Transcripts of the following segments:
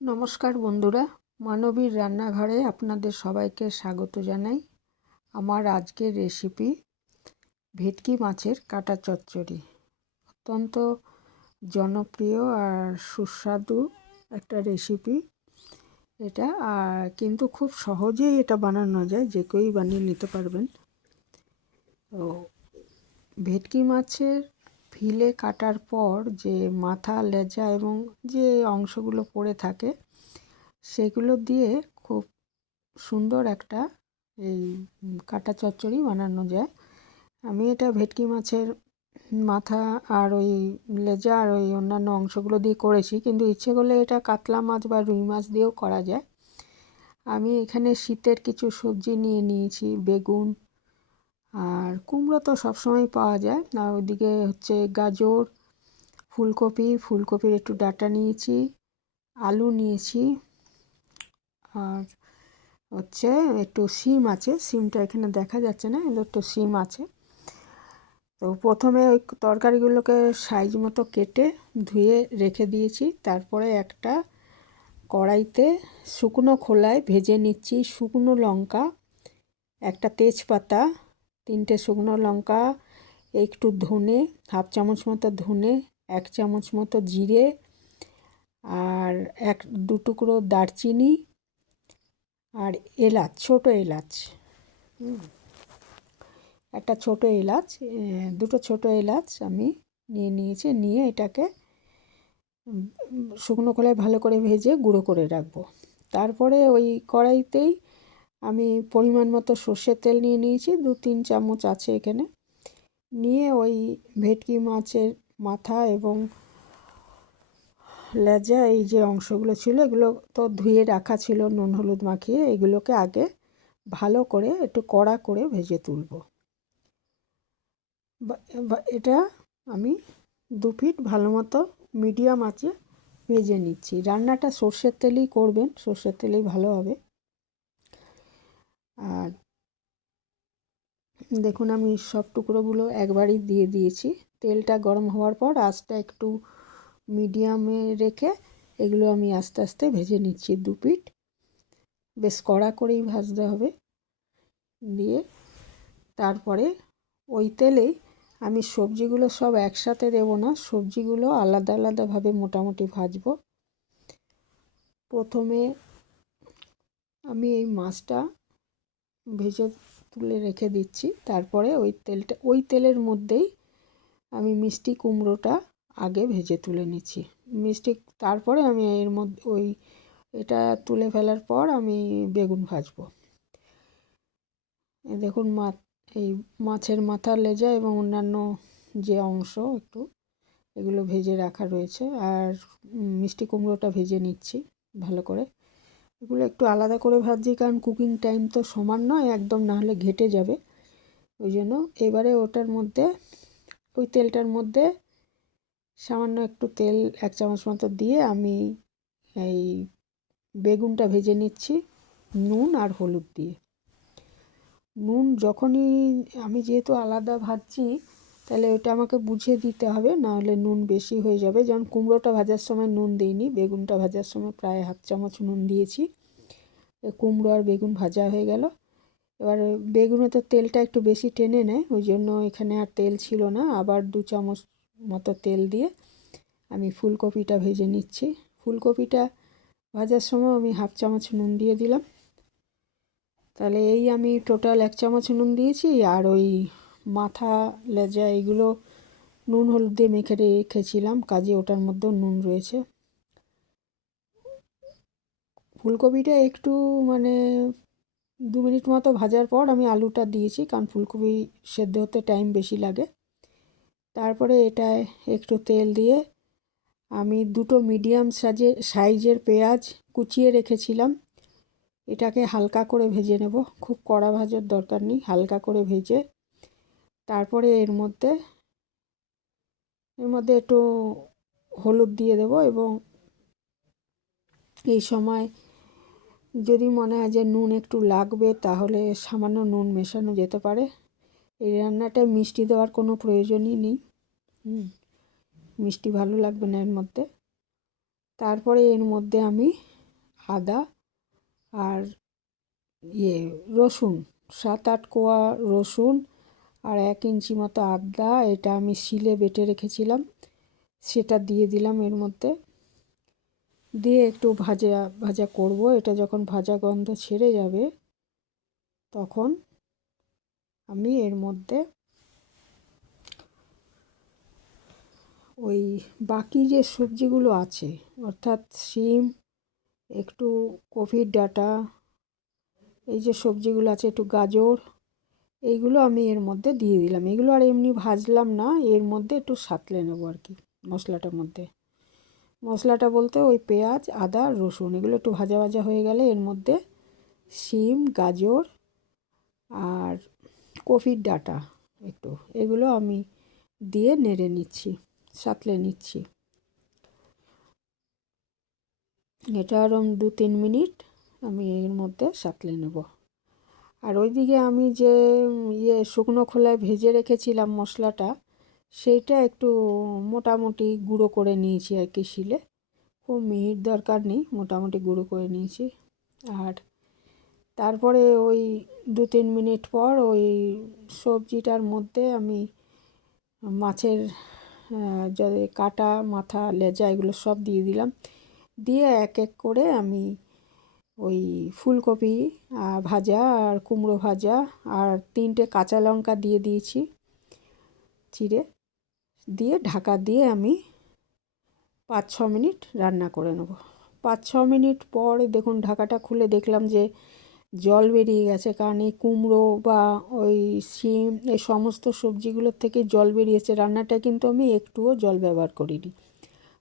নমস্কার বন্ধুরা, মানবীর রান্নাঘরে আপনাদের সবাইকে স্বাগত জানাই। আমার আজকের রেসিপি ভেটকি মাছের কাটা চচ্চড়ি। অত্যন্ত জনপ্রিয় আর সুস্বাদু একটা রেসিপি এটা, কিন্তু খুব সহজেই এটা বানানো যায়, যে কেউই বানিয়ে নিতে পারবেন। তো ভেটকি মাছের ফিলে কাটার পর যে মাথা, লেজা এবং যে অংশগুলো পড়ে থাকে সেগুলো দিয়ে খুব সুন্দর একটা এই কাটা চচ্চড়ি বানানো যায়। আমি এটা ভেটকি মাছের মাথা আর ওই লেজা আর ওই অন্যান্য অংশগুলো দিয়ে করেছি, কিন্তু ইচ্ছে করলে এটা কাতলা মাছ বা রুই মাছ দিয়েও করা যায়। আমি এখানে শীতের কিছু সবজি নিয়ে নিয়েছি, বেগুন আর কুমড়ো তো সবসময় পাওয়া যায়, আর ওইদিকে হচ্ছে গাজর, ফুলকপির একটু ডাঁটা নিয়েছি, আলু নিয়েছি, আর হচ্ছে একটু শিম আছে। শিমটা এখানে দেখা যাচ্ছে না, কিন্তু একটু শিম আছে। তো প্রথমে ওই তরকারিগুলোকে সাইজ মতো কেটে ধুয়ে রেখে দিয়েছি। তারপরে একটা কড়াইতে শুকনো খোলায় ভেজে নিচ্ছি শুকনো লঙ্কা, একটা তেজপাতা, 3টে শুকনো লঙ্কা, একটু ধনে, হাফ চামচ মতো ধনে, 1 চামচ মতো জিরে, আর 2 টুকরো দারচিনি, আর এলাচ, ছোট এলাচ, একটা ছোট এলাচ, 2টো ছোট এলাচ আমি নিয়ে নিয়েছি। নিয়ে এটাকে শুকনো খোলায় ভালো করে ভেজে গুঁড়ো করে রাখবো। তারপরে ওই কড়াইতেই আমি পরিমাণ মতো সর্ষের তেল নিয়ে নিয়েছি, 2-3 চামচ আছে এখানে। নিয়ে ওই ভেটকি মাছের মাথা এবং লেজা এই যে অংশগুলো ছিল, এগুলো তো ধুয়ে রাখা ছিল নুন হলুদ মাখিয়ে, এগুলোকে আগে ভালো করে একটু কড়া করে ভেজে তুলব। এটা আমি 2 ফিট ভালো মতো মিডিয়াম আঁচে ভেজে নিচ্ছি। রান্নাটা সর্ষের তেলেই করবেন, সর্ষের তেলেই ভালো হবে। আর দেখুন আমি সব টুকরোগুলো একবারই দিয়ে দিয়েছি। তেলটা গরম হওয়ার পর আঁচটা একটু মিডিয়ামে রেখে এগুলো আমি আস্তে আস্তে ভেজে নিচ্ছি। 2 পিঠ বেশ কড়া করেই ভাজতে হবে। দিয়ে তারপরে ওই তেলেই আমি সবজিগুলো সব একসাথে দেবো না, সবজিগুলো আলাদা আলাদাভাবে মোটামুটি ভাজবো। প্রথমে আমি এই মাছটা ভেজে তুলে রেখে দিচ্ছি। তারপরে ওই তেলের মধ্যেই আমি মিষ্টি কুমড়োটা আগে ভেজে তুলে নিচ্ছি। তারপরে আমি এর মধ্যে এটা তুলে ফেলার পর আমি বেগুন ভাজবো। দেখুন এই মাছের মাথা, লেজা এবং অন্যান্য যে অংশ একটু এগুলো ভেজে রাখা রয়েছে, আর মিষ্টি কুমড়োটা ভেজে নিচ্ছি ভালো করে। এগুলো একটু আলাদা করে ভাজছি, কারণ কুকিং টাইম তো সমান নয় একদম, না হলে ঘেটে যাবে। ওই জন্য এবারে ওই তেলটার মধ্যে সামান্য একটু তেল 1 চামচ মতো দিয়ে আমি এই বেগুনটা ভেজে নিচ্ছি নুন আর হলুদ দিয়ে। নুন যখনই আমি যেহেতু আলাদা ভাজছি, তাহলে ওটা আমাকে বুঝে দিতে হবে, না হলে নুন বেশি হয়ে যাবে। যেমন কুমড়োটা ভাজার সময় নুন দিইনি, বেগুনটা ভাজার সময় প্রায় 1/2 চামচ নুন দিয়েছি। কুমড়ো আর বেগুন ভাজা হয়ে গেল। এবার বেগুনে তো তেলটা একটু বেশি টেনে নেয়, ওই জন্য এখানে আর তেল ছিল না। আবার 2 চামচ মতো তেল দিয়ে আমি ফুলকপিটা ভেজে নিচ্ছি। ফুলকপিটা ভাজার সময় আমি 1/2 চামচ নুন দিয়ে দিলাম। তাহলে এই আমি টোটাল 1 চামচ নুন দিয়েছি। আর ওই মাথা, লেজা এগুলো নুন হলুদ দিয়ে মেখে রেখেছিলাম, কাজে ওটার মধ্যেও নুন রয়েছে। ফুলকপিটা একটু 2 মিনিট মতো ভাজার পর আমি আলুটা দিয়েছি, কারণ ফুলকপি সেদ্ধ হতে টাইম বেশি লাগে। তারপরে এটায় একটু তেল দিয়ে আমি 2টো মিডিয়াম সাইজের পেঁয়াজ কুচিয়ে রেখেছিলাম, এটাকে হালকা করে ভেজে নেব। খুব কড়া ভাজার দরকার নেই, হালকা করে ভেজে তারপরে এর মধ্যে একটু হলুদ দিয়ে দেব। এবং এই সময় যদি মনে হয় যে নুন একটু লাগবে, তাহলে সামান্য নুন মেশানো যেতে পারে। এই রান্নাটায় মিষ্টি দেওয়ার কোনো প্রয়োজনই নেই, মিষ্টি ভালো লাগবে না এর মধ্যে। তারপরে এর মধ্যে আমি আদা আর রসুন, 7-8 কোয়া রসুন আর 1 ইঞ্চি মতো আদা, এটা আমি শিলে বেটে রেখেছিলাম, সেটা দিয়ে দিলাম এর মধ্যে। দিয়ে একটু ভাজা ভাজা করব। এটা যখন ভাজা গন্ধ ছেড়ে যাবে তখন আমি এর মধ্যে ওই বাকি যে সবজিগুলো আছে, অর্থাৎ শিম, একটু কপির ডাঁটা, এই যে সবজিগুলো আছে, একটু গাজর, এইগুলো আমি এর মধ্যে দিয়ে দিলাম। এগুলো আর এমনি ভাজলাম না, এর মধ্যে একটু সাঁতলে নেবো আর কি মশলাটার মধ্যে। মশলাটা বলতে ওই পেঁয়াজ, আদা, রসুন এগুলো একটু ভাজা ভাজা হয়ে গেলে এর মধ্যে শিম, গাজর আর কপির ডাঁটা একটু, এগুলো আমি দিয়ে নেড়ে নিচ্ছি, সাঁতলে নিচ্ছি। এটা আরম 2-3 মিনিট আমি এর মধ্যে সাঁতলে নেব। আর ওইদিকে আমি যে শুকনো খোলায় ভেজে রেখেছিলাম মশলাটা, সেইটা একটু মোটামুটি গুঁড়ো করে নিয়েছি আর কি শিলে। খুব মিহির দরকার নেই, মোটামুটি গুঁড়ো করে নিয়েছি। আর তারপরে ওই 2-3 মিনিট পর ওই সবজিটার মধ্যে আমি মাছের যে কাটা, মাথা, লেজা এগুলো সব দিয়ে দিলাম। দিয়ে এক এক করে আমি ওই ফুলকপি ভাজা আর কুমড়ো ভাজা আর 3টে কাঁচা লঙ্কা দিয়ে দিয়েছি চিড়ে, দিয়ে ঢাকা দিয়ে আমি 5-6 মিনিট রান্না করে নেব। 5-6 মিনিট পর দেখুন ঢাকাটা খুলে দেখলাম যে জল বেরিয়ে গেছে, কারণ এই কুমড়ো বা ওই শিম এই সমস্ত সবজিগুলোর থেকে জল বেরিয়েছে। রান্নাটা কিন্তু আমি একটুও জল ব্যবহার করিনি।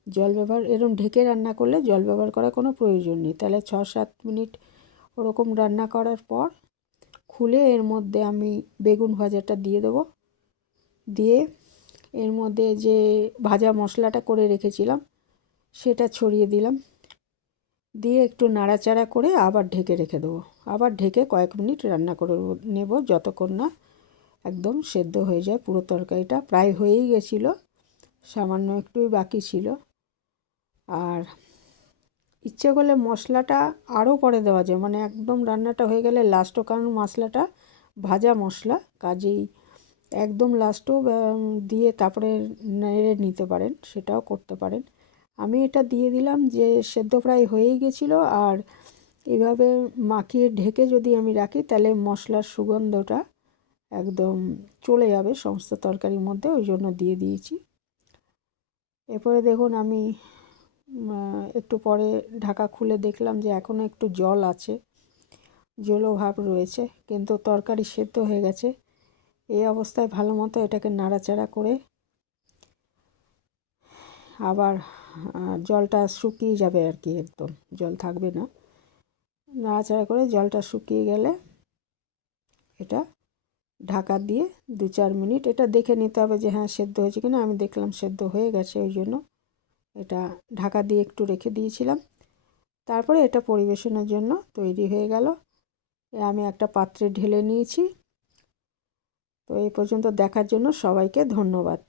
জল ব্যবহার এরকম ঢেকে রান্না করলে জল ব্যবহার করার কোনো প্রয়োজন নেই। তাহলে 6-7 মিনিট ওরকম রান্না করার পর খুলে এর মধ্যে আমি বেগুন ভাজাটা দিয়ে দেবো। দিয়ে এর মধ্যে যে ভাজা মশলাটা করে রেখেছিলাম সেটা ছড়িয়ে দিলাম। দিয়ে একটু নাড়াচাড়া করে আবার ঢেকে রেখে দেবো। আবার ঢেকে কয়েক মিনিট রান্না করে নেব, যতক্ষণ না একদম সেদ্ধ হয়ে যায়। পুরো তরকারিটা প্রায় হয়েই গেছিলো, সামান্য একটুই বাকি ছিল। আর ইচ্ছে করলে মশলাটা আরও পরে দেওয়া যায়, মানে একদম রান্নাটা হয়ে গেলে লাস্টও, কারণ মশলাটা ভাজা মশলা, কাজেই একদম লাস্টও দিয়ে তারপরে নেড়ে নিতে পারেন, সেটাও করতে পারেন। আমি এটা দিয়ে দিলাম, যে সেদ্ধ প্রায় হয়েই গেছিলো। আর এইভাবে মাখিয়ে ঢেকে যদি আমি রাখি তাহলে মশলার সুগন্ধটা একদম চলে যাবে সমস্ত তরকারির মধ্যে, ওই জন্য দিয়ে দিয়েছি। এরপরে দেখুন আমি একটু পরে ঢাকা খুলে দেখলাম যে এখনও একটু জল আছে, জলও ভাব রয়েছে, কিন্তু তরকারি সেদ্ধ হয়ে গেছে। এই অবস্থায় ভালো মতো এটাকে নাড়াচাড়া করে আবার জলটা শুকিয়ে যাবে আর কি, একদম জল থাকবে না। নাড়াচাড়া করে জলটা শুকিয়ে গেলে এটা ঢাকা দিয়ে 2-4 মিনিট এটা দেখে নিতে হবে যে হ্যাঁ সেদ্ধ হয়েছে কিনা। আমি দেখলাম সেদ্ধ হয়ে গেছে, ওই জন্য এটা ঢাকা দিয়ে একটু রেখে দিয়েছিলাম। তারপরে এটা পরিবেশনের জন্য তৈরি হয়ে গেল। আমি একটা পাত্রে ঢেলে নিয়েছি। তো এই পর্যন্ত দেখার জন্য সবাইকে ধন্যবাদ।